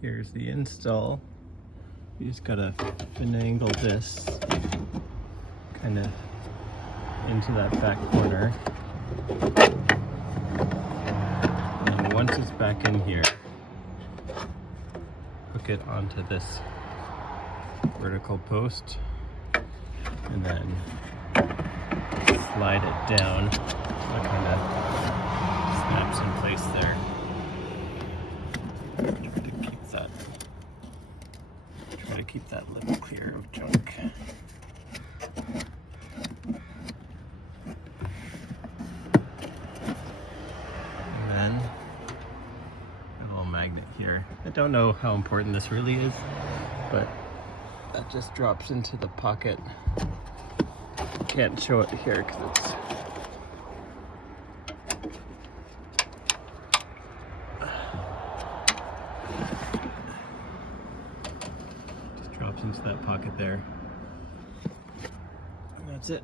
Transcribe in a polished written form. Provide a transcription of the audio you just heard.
Here's the install. You just gotta finagle this kind of into that back corner. And once it's back in here, hook it onto this vertical post and then slide it down so it kind of snaps in place there. Try to keep that lip clear of junk. And then a little magnet here. I don't know how important this really is, but that just drops into the pocket. Can't show it here because it's just drops into that pocket there. And that's it.